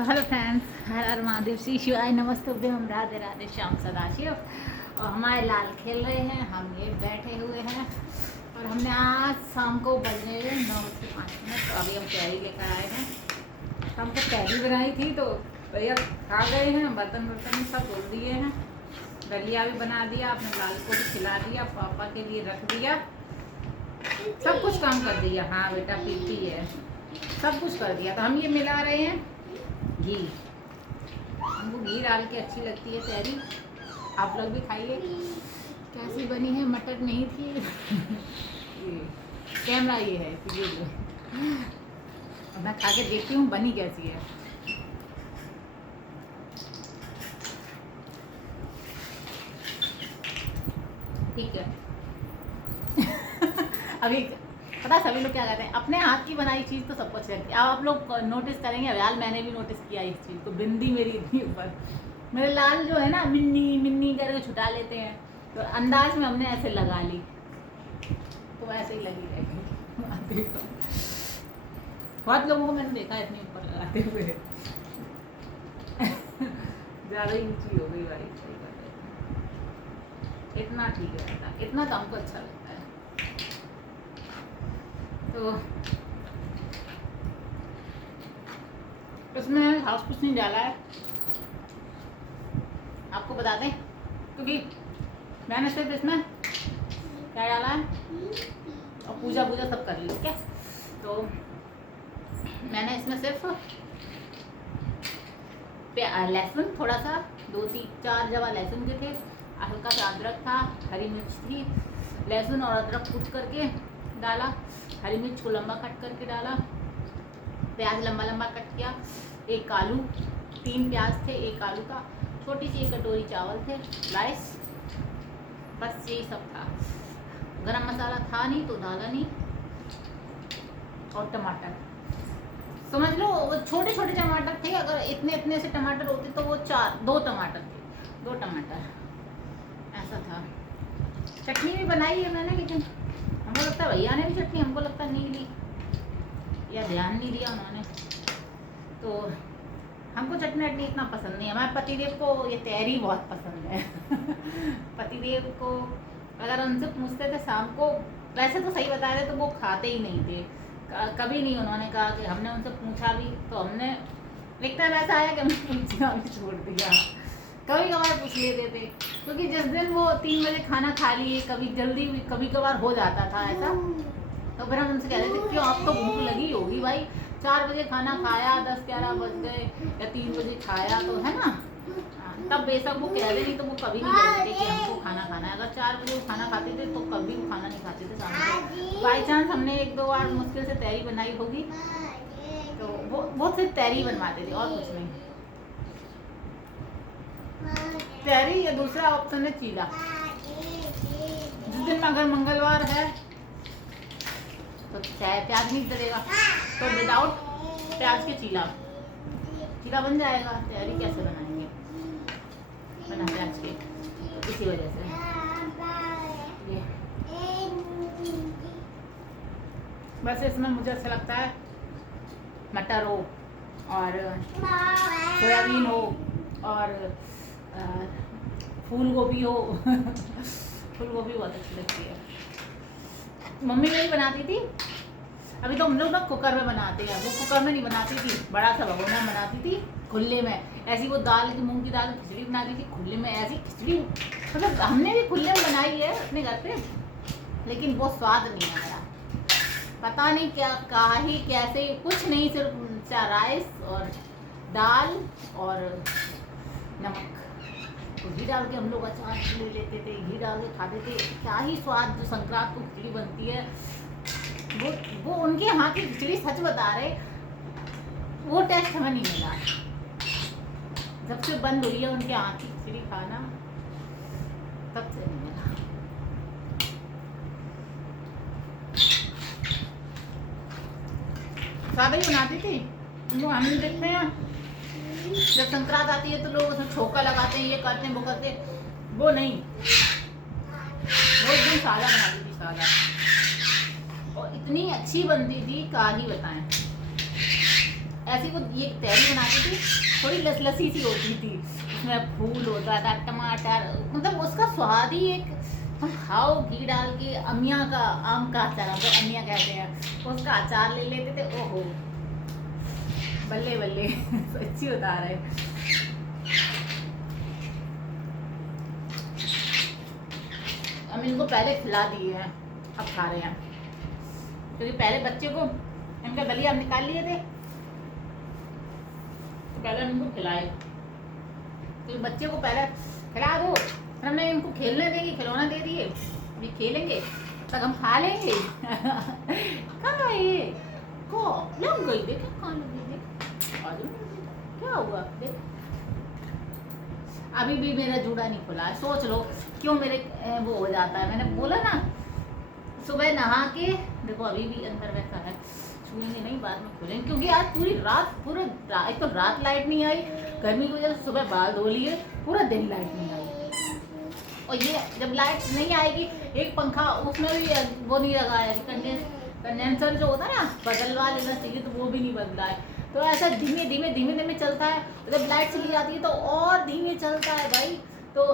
तो hello friends, हर हर महादेव, श्री शिवाय, नमस्ते, हम राधे राधे, श्याम सदाशिव। और हमारे लाल खेल रहे हैं, हम ये बैठे हुए हैं। और हमने आज शाम को बजने 9:05। तो अभी हम तैयारी लेकर आए हैं। हमको तैयारी बनाई थी तो भैया खा गए हैं, बर्तन वर्तन सब धुल दिए हैं, दलिया भी बना दिया, अपने लाल को भी खिला दिया, पापा के लिए रख दिया, सब कुछ काम कर दिया। हाँ बेटा पीती है, सब कुछ कर दिया। तो हम ये मिला रहे हैं घी। हमको घी डाल के अच्छी लगती है तैयारी, आप लोग भी खाइए। कैसी बनी है, मटर नहीं थी कैमरा ये है ये लो। मैं खा के देखती हूँ बनी कैसी है। ठीक है अभी पता सभी लोग क्या कहते हैं, अपने हाथ की बनाई चीज़ तो सबको अच्छी लगती है। अब आप लोग नोटिस करेंगे, यार मैंने भी नोटिस किया इस चीज़ को, बिंदी मेरी इतनी ऊपर, मेरे लाल जो है ना मिन्नी मिन्नी करके छुटा लेते हैं, तो अंदाज में हमने ऐसे लगा ली तो ऐसे ही लगी रहेगी। बहुत लोगों को मैंने देखा इतनी ऊपर लगाते हुए ज़्यादा ही ऊँची हो गई भाई, सही बात है। इतना ठीक रहता, इतना तो हमको अच्छा लगता है। तो इसमें हाउस कुछ नहीं डाला है, आपको बता दें, क्योंकि मैंने सिर्फ इसमें क्या डाला है और पूजा सब कर ली। ठीक है, तो मैंने इसमें सिर्फ लहसुन थोड़ा सा, 2-4 जवा लहसुन के थे, हल्का सा अदरक था, हरी मिर्च थी, लहसुन और अदरक कूट करके डाला, हरी मिर्च को लंबा कट करके डाला, प्याज लंबा लंबा कट किया, एक आलू, 3 प्याज थे, एक आलू का, छोटी सी 1 कटोरी चावल थे, राइस, बस यही सब था। गरम मसाला था नहीं तो डाला नहीं। और टमाटर समझ लो, वो छोटे छोटे टमाटर थे, अगर इतने इतने से टमाटर होते तो वो 2 टमाटर थे, 2 टमाटर, ऐसा था। चटनी भी बनाई है मैंने, लेकिन हमको लगता है भैया ने भी चटनी, हमको लगता है नहीं ली या ध्यान नहीं दिया उन्होंने, तो हमको चटनी वटनी इतना पसंद नहीं है। हमारे पतिदेव को ये तैयारी बहुत पसंद है पतिदेव को अगर उनसे पूछते थे शाम को, वैसे तो सही बता रहे तो वो खाते ही नहीं थे, कभी नहीं उन्होंने कहा कि, हमने उनसे पूछा भी तो हमने लिखता वैसा आया कि हमने पूछना भी छोड़ दिया। कभी कभार पूछ लेते थे, क्योंकि जिस दिन वो 3 बजे खाना खा लिए, कभी जल्दी कभी कभार हो जाता था ऐसा, तो फिर हम उनसे कहते थे क्यों, आपको भूख लगी होगी भाई, 4 बजे खाना खाया, 10-11 बज गए, या 3 बजे खाया तो है ना, तब बेशक वो कह दे, नहीं तो वो कभी नहीं कहते थे कि हमको खाना खाना है। अगर 4 बजे वो खाना खाते थे तो कभी वो खाना नहीं खाते थे शाम को। बाई चांस हमने 1-2 बार मुश्किल से तैयारी बनाई होगी, तो वो सिर्फ तैयारी बनवाते थे और कुछ नहीं। तैयारी या दूसरा ऑप्शन है चीला। जिस दिन अगर मंगलवार है तो चाहे प्याज नहीं डलेगा, तो विदाउट प्याज के चीला बन जाएगा। तैयारी कैसे बनाएंगे बिना प्याज के, तो इसी वजह से ये बस इसमें मुझे अच्छा लगता है मटर हो और सोयाबीन हो और फूल गोभी हो फूल गोभी बहुत अच्छी लगती है, मम्मी नहीं बनाती थी। अभी तो हम लोग ना कुकर में बनाते हैं, वो कुकर में नहीं बनाती थी, बड़ा सा भगोना बनाती थी खुले में, ऐसी वो दाल की, मूंग की दाल की खिचड़ी बनाती थी खुले में, ऐसी खिचड़ी, मतलब हमने भी खुले में बनाई है अपने घर पे, लेकिन वो स्वाद नहीं आया, पता नहीं क्या काहे कैसे, कुछ नहीं, सिर्फ राइस और दाल और नमक, तो घी डाल के हम लोग अचार ले लेते थे, घी डाल के खाते थे, क्या ही स्वाद। जो संक्रांत को खिचड़ी बनती है, वो उनके हाथ की खिचड़ी, सच बता रहे, वो टेस्ट हमें नहीं मिला। जब से बंद हुई है उनके हाथ की खिचड़ी खाना, तब से नहीं मिला। सादा ही बनाती थी वो, हम देखते हैं जब संक्रांत आती है तो लोग उसमें छोका लगाते हैं, ये करते हैं, वो करते हैं, वो नहीं, वो एकदम सादा बनाती थी, सादा, और इतनी अच्छी बनती थी, क्या ही बताएं। ऐसी वो ये तहरी बनाती थी, थोड़ी लसी सी होती थी, उसमें फूल होता था, टमाटर, मतलब उसका स्वाद ही एक, हम खाओ घी डाल के, अमिया का आम का अचार, हम अमिया कहते हैं, उसका अचार ले लेते थे। ओहो बल्ले बल्ले सच्ची बता रहे। हम इनको पहले खिला दिए हैं, अब खा रहे हैं, क्योंकि पहले बच्चे को इनका बलिए हम निकाल लिए थे, तो पहले हम इनको खिलाए, तो बच्चे को पहले खिला दो, फिर हमने इनको खेलने देंगे, खिलौना दे दिए, अभी खेलेंगे तक हम खा लेंगे। कहाँ ये को लग गई, देख कहाँ लग गई, देख क्या हुआ, देख अभी भी मेरा जूड़ा नहीं खुला है, सोच लो क्यों मेरे वो हो जाता है। मैंने बोला ना सुबह नहा के, देखो अभी भी अंदर वैसा है, छूएंगे नहीं, बाद में खोलेंगे, क्योंकि आज पूरी रात एक तो रात लाइट नहीं आई, गर्मी की वजह से सुबह बाल धो लिए, पूरा दिन लाइट नहीं आई। और ये जब लाइट नहीं आएगी, एक पंखा उसमें भी वो नहीं लगाया, कंडेंसर जो होता है ना बदलवा लेना चाहिए, तो वो भी नहीं बदला है, तो ऐसा धीमे धीमे चलता है। जब लाइट चली जाती है तो और धीमे चलता है भाई। तो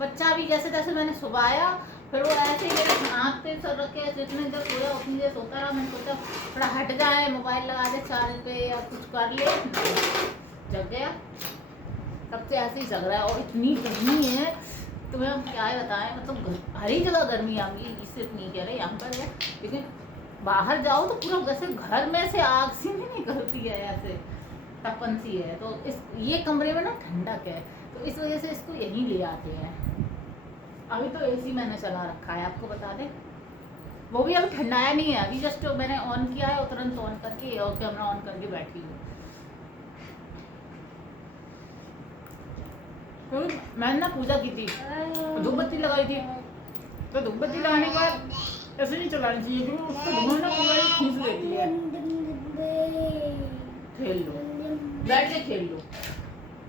बच्चा भी जैसे तैसे मैंने सुबाया, फिर वो ऐसे ही मेरे हाथ पे सर रख के जितने देर सोया उतनी देर सोता रहा। मैंने सोचा थोड़ा हट जाए, मोबाइल लगा दे चार्ज पे या कुछ कर ले, जग गया, तब से ऐसे ही जग रहा है। और इतनी गर्मी है तो मैं क्या बताएं, मतलब हर ही जगह गर्मी आ गई, इससे नहीं कह रहे यहाँ पर है, लेकिन बाहर जाओ तो पूरा वैसे घर में से आग सी नहीं निकलती है, ऐसे तपन सी है। तो इस ये कमरे में ना ठंडक है, तो इस वजह से इसको यहीं ले आते हैं। अभी तो एसी मैंने चला रखा है, आपको बता दें, वो भी अभी ठंडाया नहीं है, अभी जस्ट मैंने ऑन किया है और तुरंत ऑन करके और कैमरा ऑन करके बैठी हूँ। तो मैंने ना पूजा की थी, धूप बत्ती लगाई थी, तो धूप बत्ती लगाने के बाद ऐसे नहीं चलानी चाहिए, क्योंकि उसको धुआं ना पूरा खींच लेती है। खेल लो, बैठ के खेल लो,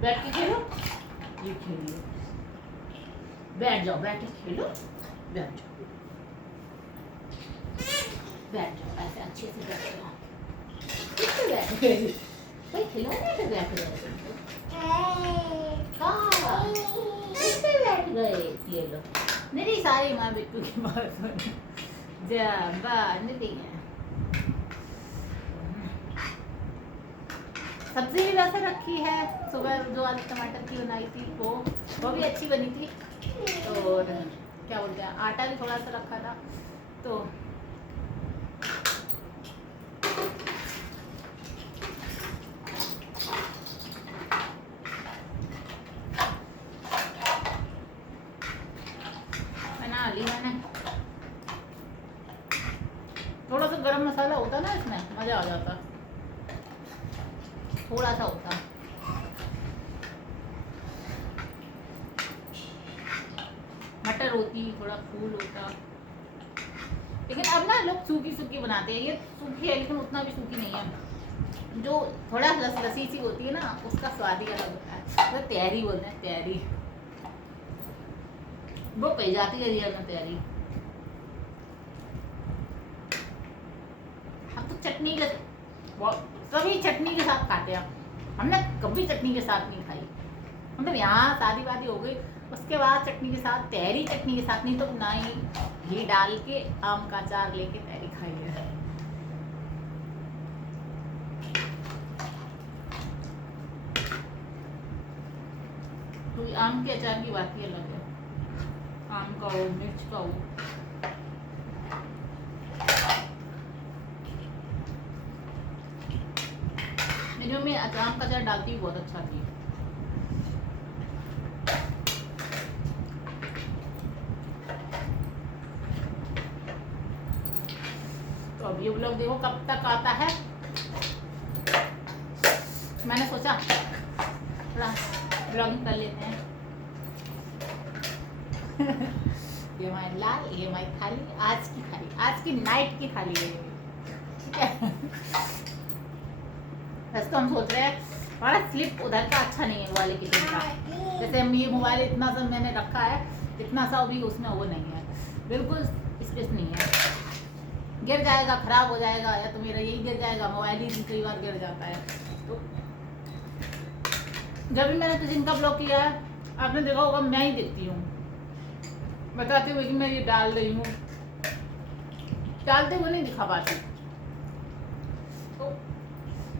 बैठ के खेलो, ये खेल लो, बैठ जाओ, बैठ के खेलो, बैठ जाओ, बैठ जाओ, ऐसे अच्छे से बैठ जाओ, बैठ गए भाई, खिलौने पे बैठ गए, हाँ इस पे बैठ गए, ये लो, मेरी सारी माँ बिट्टू की बात सुनी, सब्जी भी वैसे रखी है, सुबह जो आलू टमाटर की बनाई थी वो भी अच्छी बनी थी, और क्या बोलते हैं आटा भी थोड़ा सा रखा था। तो बना ली मैंने, थोड़ा सा गरम मसाला होता ना इसमें, मज़ा आ जाता, थोड़ा सा होता। मटर होती, थोड़ा फूल होता, लेकिन अब ना लोग सूखी सूखी बनाते हैं, ये सूखी है लेकिन उतना भी सूखी नहीं है, जो थोड़ा लसी सी होती है ना उसका स्वाद ही अलग होता है। तो तैयारी बोलते हैं, तैयारी वो कही जाती है रियल में तैयारी। हम तो चटनी के सभी चटनी के साथ खाते हैं, हमने कभी चटनी के साथ नहीं खाई, मतलब यहाँ शादी वादी हो गई उसके बाद चटनी के साथ, तैयारी चटनी के साथ नहीं, तो ना ही घी डाल के आम का अचार लेके तैयारी खाई है। तो आम के अचार की बात ही अलग है, आम का हो, मिर्च का हो। मेरी मम्मी आम का अचार डालती भी बहुत अच्छा थी। तो अब ये व्लॉग देखो कब तक आता है, मैंने सोचा ब्लॉगिंग कर लेते हैं। ये हमारी लाल, ये हमारी थाली, आज की नाइट की थाली है, ठीक है। बस तो हम सोच रहे हैं हमारा स्लिप उधर का अच्छा नहीं है, वाले किचन का, जैसे हम ये मोबाइल इतना सा मैंने रखा है, इतना सा भी उसमें वो नहीं है, बिल्कुल स्पेस नहीं है। गिर जाएगा, खराब हो जाएगा, या तो मेरा यही गिर जाएगा, मोबाइल ही कई बार गिर जाता है। तो जब भी मैंने किचन का ब्लॉग किया है, आपने देखा होगा मैं ही देखती हूँ, बताती हूँ कि मैं ये डाल रही हूँ, डालते हुए नहीं दिखा पाती। तो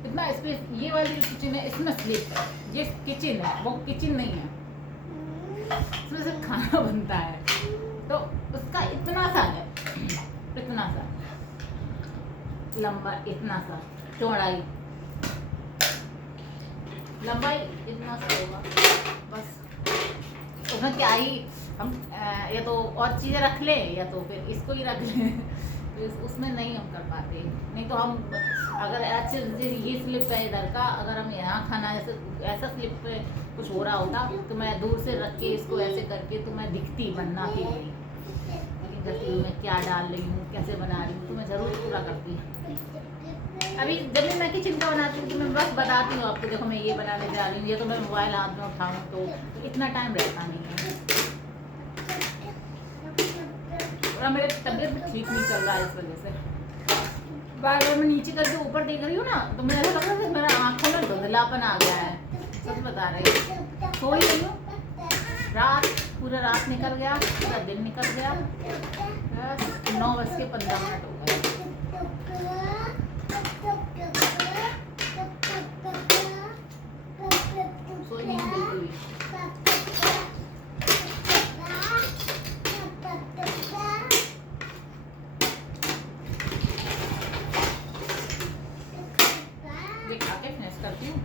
इतना स्पेस, ये वाली जो किचन है इसमें स्लिप है, ये किचन है, वो किचन नहीं है, इसमें सिर्फ खाना बनता है। तो उसका इतना सा है, इतना सा लंबा, इतना सा चौड़ाई, लंबाई इतना सा होगा बस। उसमें क्या ही हम या तो और चीज़ें रख लें या तो फिर इसको ही रख लें। तो उसमें नहीं हम कर पाते। नहीं तो हम अगर अच्छे ये स्लिप है इधर का, अगर हम यहाँ खाना ऐसा स्लिप पे कुछ हो रहा होता तो मैं दूर से रख के इसको ऐसे करके तो मैं दिखती, बनना थी नहीं, लेकिन करती हूँ मैं क्या डाल रही हूँ, कैसे बना रही हूँ, तो मैं ज़रूर पूरा करती। अभी जब भी मैं किचन का बनाती हूँ तो मैं बस बताती हूँ आपको, देखो मैं ये बनाने जा रही हूँ, ये तो मैं मोबाइल हाथ में उठाऊँ तो इतना टाइम रहता नहीं है। और मेरे तबीयत भी ठीक नहीं चल रहा है, इस वजह से बार बार मैं नीचे करके ऊपर देख रही हूँ ना, तो मुझे ऐसा लग रहा है कि मेरा आँखों में धुंधलापन आ गया है। सच बता रही हूँ, सो ही रही हूँ, रात पूरा रात निकल गया, पूरा दिन निकल गया, बस 9:15 हो गए। सोई नहीं बिल्कुल भी। ये खा के फिनिश करती हूँ।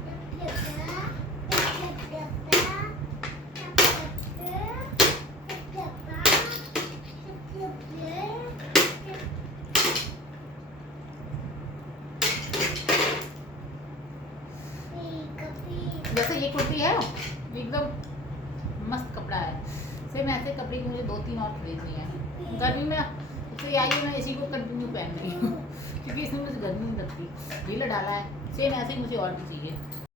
जैसे ये कुर्ती है एकदम मस्त कपड़ा है, सेम ऐसे कपड़े की मुझे 2-3 और खरीदनी है। गर्मी में इसलिए आई है, मैं इसी को कंटिन्यू पहन रही हूँ क्योंकि इसमें मुझे गर्मी नहीं लगती। ढीला डाला है, सेम ऐसे ही मुझे और भी चाहिए।